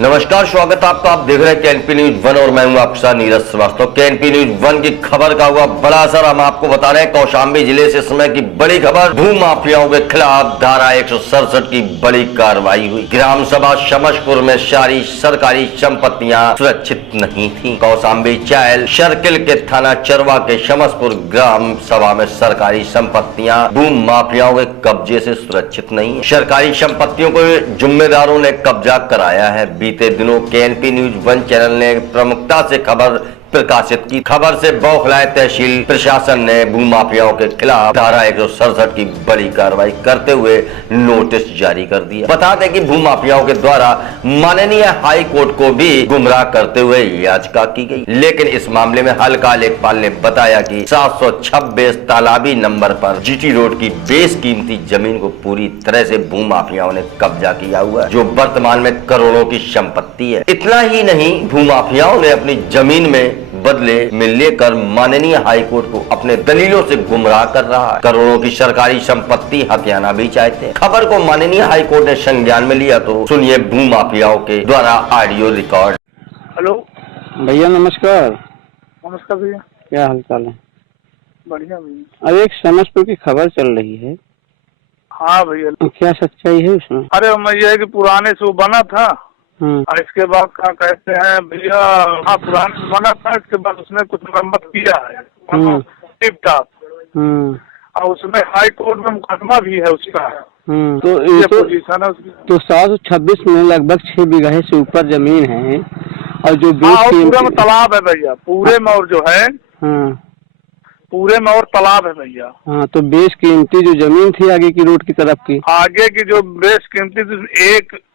नमस्कार, स्वागत है आपका। आप देख रहे हैं केएनपी न्यूज 1 और मैं हूं आपके साथ नीरज श्रीवास्तव। केएनपी न्यूज 1 की खबर का हुआ बड़ा असर। हम आपको बता रहे हैं कौशाम्बी जिले से समय की बड़ी खबर। भू माफियाओं के खिलाफ धारा 167 की बड़ी कार्रवाई हुई। ग्राम सभा शमशपुर में सारी सरकारी संपत्तियां सुरक्षित नहीं थी। कौशाम्बी चायल सर्किल के थाना चरवा के शमशपुर ग्राम सभा में सरकारी संपत्तियां भू माफियाओं के कब्जे से सुरक्षित नहीं है। सरकारी संपत्तियों को जिम्मेदारों ने कब्जा कराया है। बीते दिनों केएनपी न्यूज 1 चैनल ने प्रमुखता से खबर प्रकाशित की। खबर से बौखलाए तहसील प्रशासन ने भूमाफियाओं के खिलाफ धारा 167 की बड़ी कार्रवाई करते हुए नोटिस जारी कर दिया। बता दें कि भूमाफियाओं के द्वारा माननीय हाई कोर्ट को भी गुमराह करते हुए याचिका की गई, लेकिन इस मामले में हल्का लेखपाल ने बताया कि 726 तालाबी नंबर पर जीटी रोड की बेशकीमती जमीन को पूरी तरह से भूमाफियाओं ने कब्जा किया हुआ है, जो वर्तमान में करोड़ों की संपत्ति है। इतना ही नहीं, भूमाफियाओं ने अपनी जमीन में बदले में लेकर माननीय हाई कोर्ट को अपने दलीलों से गुमराह कर रहा है। करोड़ों की सरकारी संपत्ति हथियाना भी चाहते हैं। खबर को माननीय हाई कोर्ट ने संज्ञान में लिया, तो सुनिए भूमाफियाओं के द्वारा ऑडियो रिकॉर्ड। हेलो भैया, नमस्कार। नमस्कार भैया, क्या हाल चाल है? बढ़िया भैया। अब एक समझपुर की खबर चल रही है। हाँ भैया, क्या सच्चाई है उसमें? अरे मैं ये है कि पुराने से वो बना था और इसके बाद क्या कहते हैं भैया, हाँ पुराने से बना था, इसके बाद उसने कुछ मरम्मत किया है टिप टाप, और उसमें हाई कोर्ट में मुकदमा भी है उसका। तो ये पोजीशन है उसकी। तो 726 में लगभग 6 बीघा से ऊपर जमीन है, और जो पूरे में तालाब है भैया, पूरे में, और जो है पूरे में और तालाब है भैया। हाँ, तो बेशकीमती जो जमीन थी आगे की रोड की तरफ की, आगे की जो बेशकीमती थी,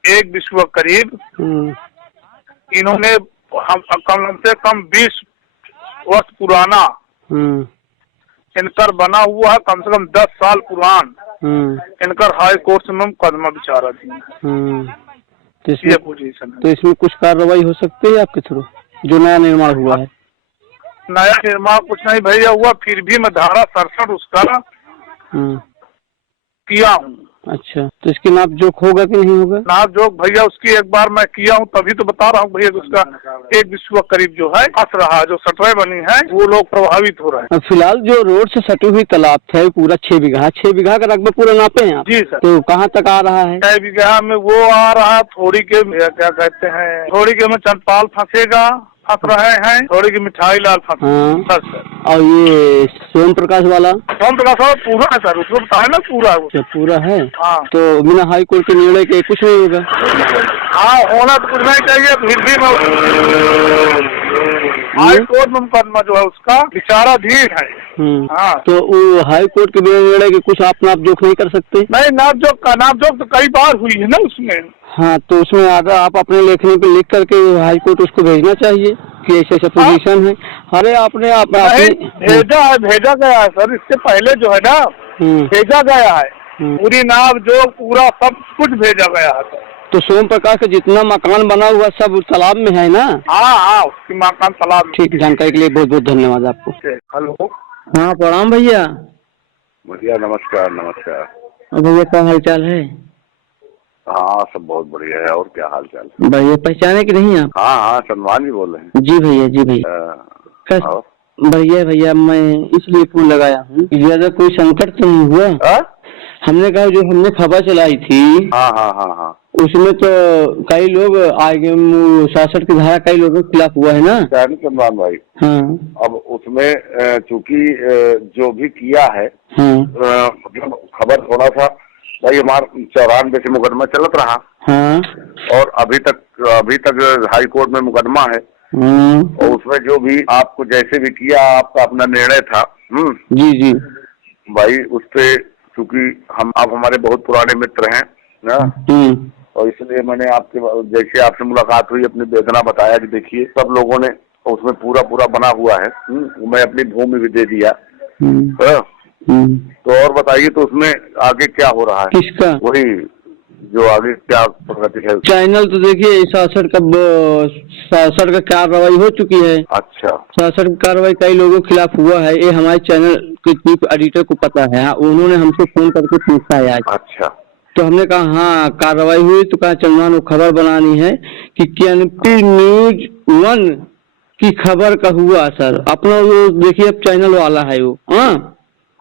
एक विश्व करीब इन्होंने हम कम से कम 20 वर्ष पुराना इनकर बना हुआ है, कम से कम 10 साल पुरान इनकर हाई कोर्ट में मुकदमा विचारा थी। तो ये पोजीशन है। तो इसमें कुछ कार्रवाई हो सकती है आपके थ्रू, जो नया निर्माण हुआ है? नया निर्माण कुछ नहीं भैया हुआ, फिर भी मैं धारा 67 उसका किया हूँ। अच्छा, तो इसकी नाप जोक होगा कि नहीं होगा? नाप जोक भैया उसकी एक बार मैं किया हूँ, तभी तो बता रहा हूँ भैया, उसका एक विश्व करीब जो है फंस रहा है, जो सटरें बनी है वो लोग प्रभावित हो रहे हैं। फिलहाल जो रोड से सटी हुई तालाब था पूरा 6 बीघा का रकबा पूरा नापे हैं आप? जी सर। तो कहाँ तक आ रहा है? 6 बीघा में वो आ रहा, थोड़ी के क्या कहते हैं, थोड़ी के में चंपाल फंसेगा, फंस रहे हैं, थोड़ी की मिठाई लाल फंस। सर और ये सोम प्रकाश वाला? सोम प्रकाश वाला पूरा है सर, उसको बताया ना पूरा। पूरा है। हाँ। तो बिना हाई कोर्ट के निर्णय के कुछ नहीं होगा? हाँ, होना तो कुछ नहीं चाहिए, फिर भी हाई कोर्ट में मुकदमा जो है उसका विचाराधीन है। हाँ। तो वो हाई कोर्ट के बिना निर्णय के कुछ आप नाप जोक नहीं कर सकते? नहीं, नाप जोक तो कई बार हुई है ना उसमें। हाँ, तो उसमें आगे आप अपने लेखनी पे लिख करके हाई कोर्ट उसको भेजना चाहिए कि ऐसा पोजीशन है। अरे आपने भेजा गया है सर, इससे पहले जो है ना भेजा गया है, पूरी नाप जो पूरा सब कुछ भेजा गया है। तो सोम प्रकाश का जितना मकान बना हुआ सब तालाब में है ना? हाँ, उसकी मकान तालाब में। ठीक, जानकारी के लिए बहुत बहुत धन्यवाद आपको। हेलो। हाँ, प्रणाम भैया। बढ़िया, नमस्कार। भैया, क्या हाल चाल है? हाँ, सब बहुत बढ़िया है। और क्या हाल चाल? भैया, पहचाने कि नहीं आप? हाँ, सलमान जी बोल रहे हैं। जी भैया। भैया, मैं इसलिए फोन लगाया हूँ, ज्यादा कोई संकट तो नहीं हुआ? हमने कहा जो हमने खबर चलाई थी, हाँ, उसमें तो कई लोग आगे 67 की धारा कई लोगों के खिलाफ हुआ है ना? सलमान भाई। हाँ। अब उसमें चूंकि जो भी किया है, मतलब खबर थोड़ा सा भाई, हमारा 94 से मुकदमा चलत रहा। हाँ। और अभी तक हाई कोर्ट में मुकदमा है। और उसमें जो भी आपको जैसे भी किया, आपका अपना निर्णय था। जी भाई, उस पे चूंकि आप हमारे बहुत पुराने मित्र हैं ना, और इसलिए मैंने जैसे आपसे मुलाकात हुई, अपनी वेदना बताया कि देखिए सब लोगों ने उसमें पूरा बना हुआ है। मैं अपनी भूमि भी दे दिया। तो और बताइए, तो उसमें आगे क्या हो रहा है? किसका? वही जो आगे क्या प्रगति है? चैनल तो देखिए 67 का कार्रवाई हो चुकी है। अच्छा। 67 की कार्रवाई कई लोगों के खिलाफ हुआ है, ये हमारे चैनल के चीफ एडिटर को पता है। उन्होंने हमसे फोन करके पूछा है आज। अच्छा। तो हमने कहा हाँ कार्रवाई हुई, तो कहा चंद्रभान वो खबर बनानी है कि केएनपी न्यूज 1 की खबर का हुआ असर। अपना वो देखिए अब चैनल वाला है वो। हाँ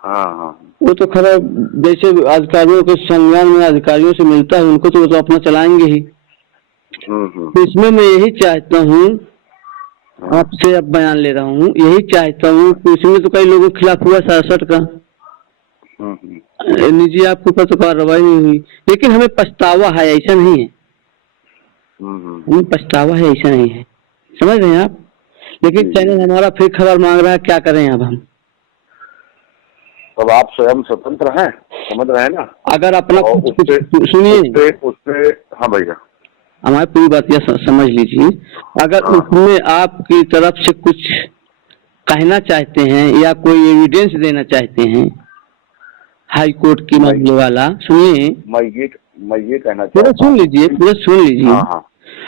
हाँ हाँ वो तो खबर जैसे अधिकारियों के संज्ञान में अधिकारियों से मिलता है उनको, तो वो तो अपना चलाएंगे ही। तो इसमें मैं यही चाहता हूँ, आपसे अब बयान ले रहा हूँ, यही चाहता हूँ कि इसमें तो कई लोगों के खिलाफ हुआ 67 का निजी आपके ऊपर तो कार्रवाई नहीं हुई, लेकिन हमें पछतावा है, ऐसा नहीं है। हमें पछतावा है, ऐसा नहीं है, समझ रहे हैं आप। लेकिन चैनल हमारा फिर खबर मांग रहा है, क्या करें अब हम। तब आप स्वयं स्वतंत्र हैं, समझ रहे हैं ना। अगर अपना सुनिए उसपे हाँ भैया हमारी पूरी बात यह समझ लीजिए, अगर उसमें आपकी तरफ से कुछ कहना चाहते हैं या कोई एविडेंस देना चाहते हैं हाई कोर्ट की मामले वाला, सुनिए मैं ये कहना पूरा सुन लीजिए, पूरा सुन लीजिए। हाँ,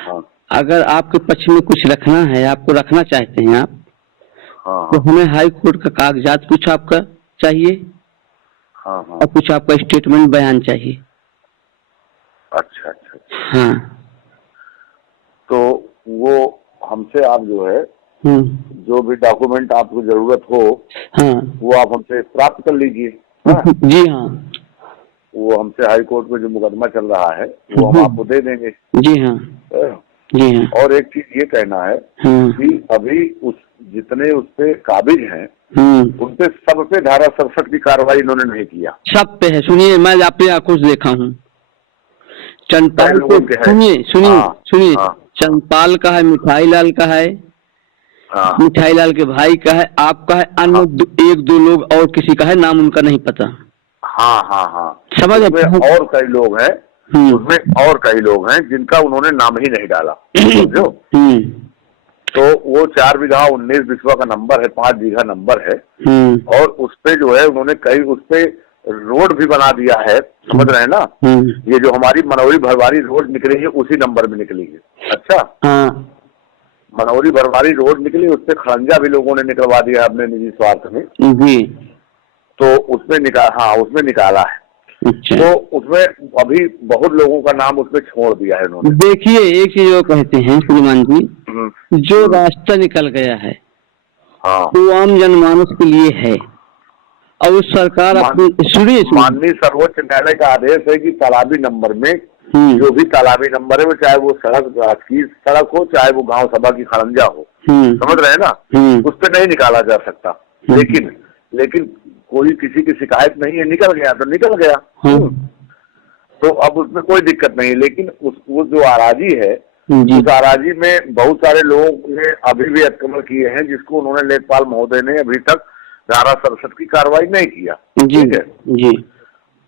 हाँ, अगर आपके पक्ष में कुछ रखना है, आपको रखना चाहते हैं आप, हाँ, तो हमें हाई कोर्ट का कागजात कुछ आपका चाहिए, हाँ, और कुछ आपका स्टेटमेंट बयान चाहिए। अच्छा अच्छा अच्छा। हाँ तो वो हमसे आप जो है जो भी डॉक्यूमेंट आपको जरूरत हो, हाँ वो आप हमसे प्राप्त कर लीजिए। जी हाँ, वो हमसे हाई कोर्ट में जो मुकदमा चल रहा है वो हम आपको दे देंगे। जी हाँ जी हाँ। और एक चीज ये कहना है कि अभी उस जितने उस पे काबिज हैं उन पे सब पे धारा 67 की कार्रवाई इन्होंने नहीं किया। सब पे है, सुनिए मैं अपनी आंखों से देखा हूँ। चंदपाल को सुनिए चंदपाल का है, मिठाई लाल का है, मिठाई लाल के भाई का है, आपका है, अन्य एक दो लोग और किसी का है, नाम उनका नहीं पता। हाँ हाँ हाँ समझ। और कई लोग हैं उसमें, और कई लोग हैं जिनका उन्होंने नाम ही नहीं डाला, समझो। तो वो 4 बीघा 19 बिस्वा का नंबर है, 5 बीघा नंबर है, और उसपे जो है उन्होंने कई उसपे रोड भी बना दिया है, समझ रहे हैं ना। ये जो हमारी मनौरी भरवारी रोड निकली है उसी नंबर में निकली है। अच्छा मनौरी भरवारी रोड निकली, उसपे खड़ंजा भी लोगों ने निकलवा दिया है अपने निजी स्वार्थ में जी। तो उसमें उसमें निकाला है। अच्छा। तो उसमें अभी बहुत लोगों का नाम उसमें छोड़ दिया है उन्होंने। देखिए एक चीज वो कहते हैं श्रीमान जी, जो रास्ता निकल गया है वो आम जनमानस के लिए है, और उस सरकार सुनिए माननीय सर्वोच्च न्यायालय का आदेश है कि तालाबी नंबर में जो भी तालाबी नंबर है वो चाहे वो सड़क राजकीय सड़क हो चाहे वो गांव सभा की खड़ंजा हो, समझ रहे हैं ना, उस पर नहीं निकाला जा सकता। लेकिन कोई किसी की शिकायत नहीं है, निकल गया तो निकल गया। तो अब उसमें कोई दिक्कत नहीं। लेकिन वो जो आराजी है उस आराजी में बहुत सारे लोगों ने अभी भी अतिक्रमण किए हैं, जिसको उन्होंने लेखपाल महोदय ने अभी तक धारा 67 की कार्रवाई नहीं किया। ठीक है जी।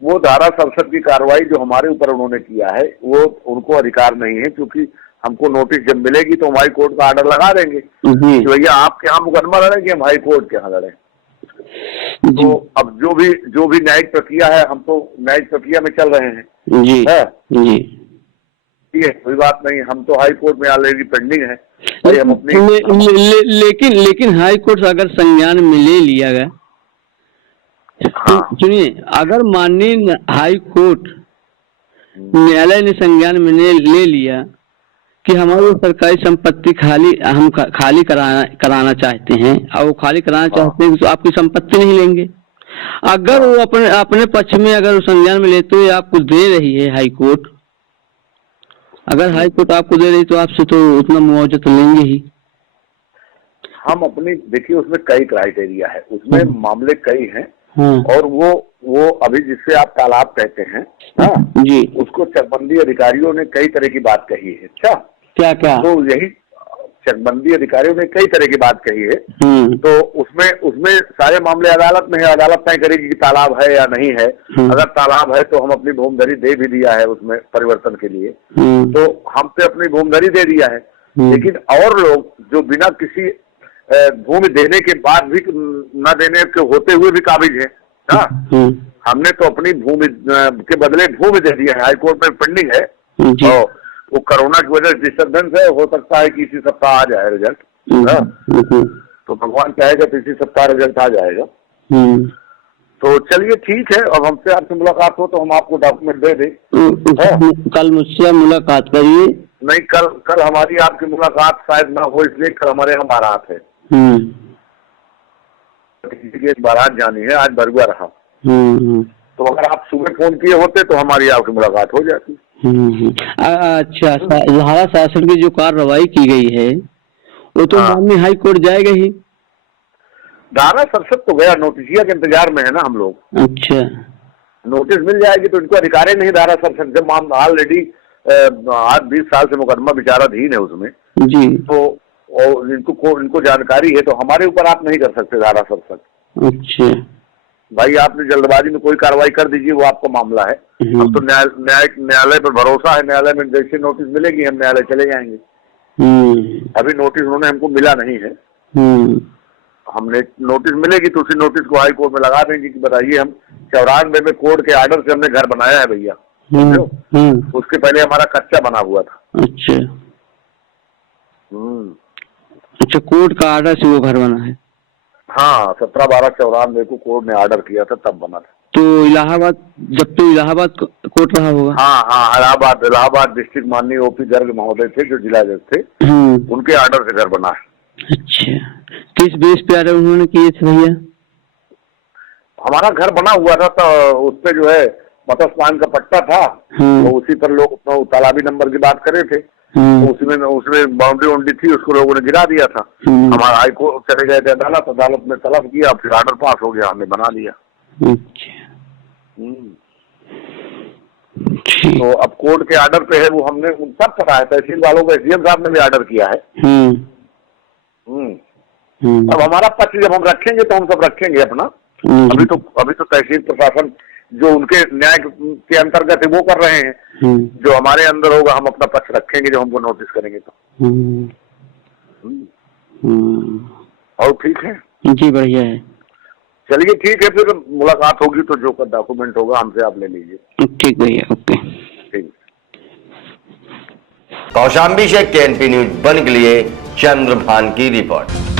वो धारा 67 की कार्रवाई जो हमारे ऊपर उन्होंने किया है वो उनको अधिकार नहीं है, क्योंकि हमको नोटिस जब मिलेगी तो हम हाई कोर्ट का ऑर्डर लगा देंगे कि भैया आपके यहाँ मुकदमा लड़े कि हम हाई कोर्ट के यहाँ लड़े। तो अब जो भी न्यायिक प्रक्रिया है, हम तो न्यायिक प्रक्रिया में चल रहे हैं जी है जी। ठीक है, कोई बात नहीं, हम तो हाई कोर्ट में ऑलरेडी पेंडिंग है। हम अपनी लेकिन हाई कोर्ट अगर संज्ञान में ले लिया गया, सुनिए अगर माननीय हाई कोर्ट न्यायालय ने संज्ञान में ले लिया कि हमारी सरकारी संपत्ति हम खाली कराना चाहते हैं, और वो खाली कराना चाहते हैं तो आपकी संपत्ति नहीं लेंगे। अगर वो अपने पक्ष में अगर संज्ञान में लेते हुए आपको दे रही है हाई कोर्ट, अगर हाई कोर्ट आपको दे रही तो आपसे तो उतना मुआवजा तो लेंगे ही। हम अपनी देखिए उसमें कई क्राइटेरिया है, उसमें मामले कई हैं, और वो अभी जिससे आप तालाब कहते हैं जी, उसको चकबंदी अधिकारियों ने कई तरह की बात कही है। अच्छा क्या तो यही चकबंदी अधिकारियों ने कई तरह की बात कही है। तो उसमें सारे मामले अदालत में है, अदालत तय करेगी कि तालाब है या नहीं है। अगर तालाब है तो हम अपनी भूमधरी दे भी दिया है उसमें परिवर्तन के लिए, तो हम पे अपनी भूमधरी दे दिया है। लेकिन और लोग जो बिना किसी भूमि देने के बाद भी न देने के होते हुए भी काबिज है, हमने तो अपनी भूमि के बदले भूमि दे दिया है, हाई कोर्ट में पेंडिंग है। और वो कोरोना की वजह से डिस्टर्बेंस है, हो सकता है कि इसी सप्ताह आ जाए रिजल्ट। तो भगवान चाहेगा तो इसी सप्ताह रिजल्ट आ जाएगा। तो चलिए ठीक है, अब हमसे आपसे मुलाकात हो तो हम आपको डॉक्यूमेंट दे दें। तो कल मुझसे मुलाकात करिए। नहीं, कल हमारी आपकी मुलाकात शायद ना हो, इसलिए कल हमारे यहाँ बारात है। किसी की एक बारात जानी है, आज बरुआ रहा। तो अगर आप सुबह फोन किए होते तो हमारी आपकी मुलाकात हो जाती। अच्छा, धारा शासन की जो कार्रवाई की गई है वो तो माननीय हाई कोर्ट जाएगा ही। धारा 67 तो गया, नोटिसिया के इंतजार में है ना हम लोग। अच्छा, नोटिस मिल जाएगी तो इनको अधिकार ही नहीं धारा 67 जब ऑलरेडी आज 20 साल से मुकदमा विचाराधीन है उसमें जी। तो और इनको जानकारी है, तो हमारे ऊपर आप नहीं कर सकते धारा 67। अच्छा भाई, आपने जल्दबाजी में कोई कार्रवाई कर दीजिए, वो आपका मामला है। अब तो न्यायालय पर भरोसा है, न्यायालय में जैसे नोटिस मिलेगी हम न्यायालय चले जाएंगे। अभी नोटिस उन्होंने हमको मिला नहीं है। हमने नोटिस मिलेगी तो उसी नोटिस को हाई कोर्ट में लगा देंगे कि बताइए हम 94 में कोर्ट के आर्डर से हमने घर बनाया है भैया। उसके पहले हमारा कच्चा बना हुआ था। अच्छा अच्छा, कोर्ट का आर्डर से वो घर बना है। हाँ, 17/12/94 को कोर्ट ने ऑर्डर किया था, तब बना था। तो इलाहाबाद, जब तो इलाहाबाद कोर्ट रहा होगा। हाँ, इलाहाबाद डिस्ट्रिक्ट माननीय ओपी गर्ग महोदय थे जो जिला जज थे, उनके ऑर्डर से घर बना है। अच्छा, किस बेस पे ऑर्डर उन्होंने किए थे भैया? हमारा घर बना हुआ था तो उस पे जो है मत्स्यपान का पट्टा था, तो उसी पर लोग अपना तालाबी नंबर की बात करे थे, तो उसमें बाउंड्री थी, उसको लोगों ने गिरा दिया था। हमारा हाई कोर्ट चले गए थे अदालत में तलब किया, फिर ऑर्डर पास हो गया, हमने बना लिया। तो अब कोर्ट के ऑर्डर पे है, वो हमने सब पता है, तहसील वालों को एसडीएम साहब ने भी ऑर्डर किया है। अब हमारा पक्ष जब हम रखेंगे तो हम सब रखेंगे अपना। अभी तो तहसील प्रशासन जो उनके न्याय के अंतर्गत है वो कर रहे हैं। जो हमारे अंदर होगा हम अपना पक्ष रखेंगे, जो हमको नोटिस करेंगे तो। और ठीक है जी, बढ़िया है। चलिए ठीक है, फिर मुलाकात होगी तो जो डॉक्यूमेंट होगा हमसे आप ले लीजिए। ठीक भैया, ओके ठीक। कौशाम्बी से केएनपी न्यूज 1 के लिए चंद्रभान की रिपोर्ट।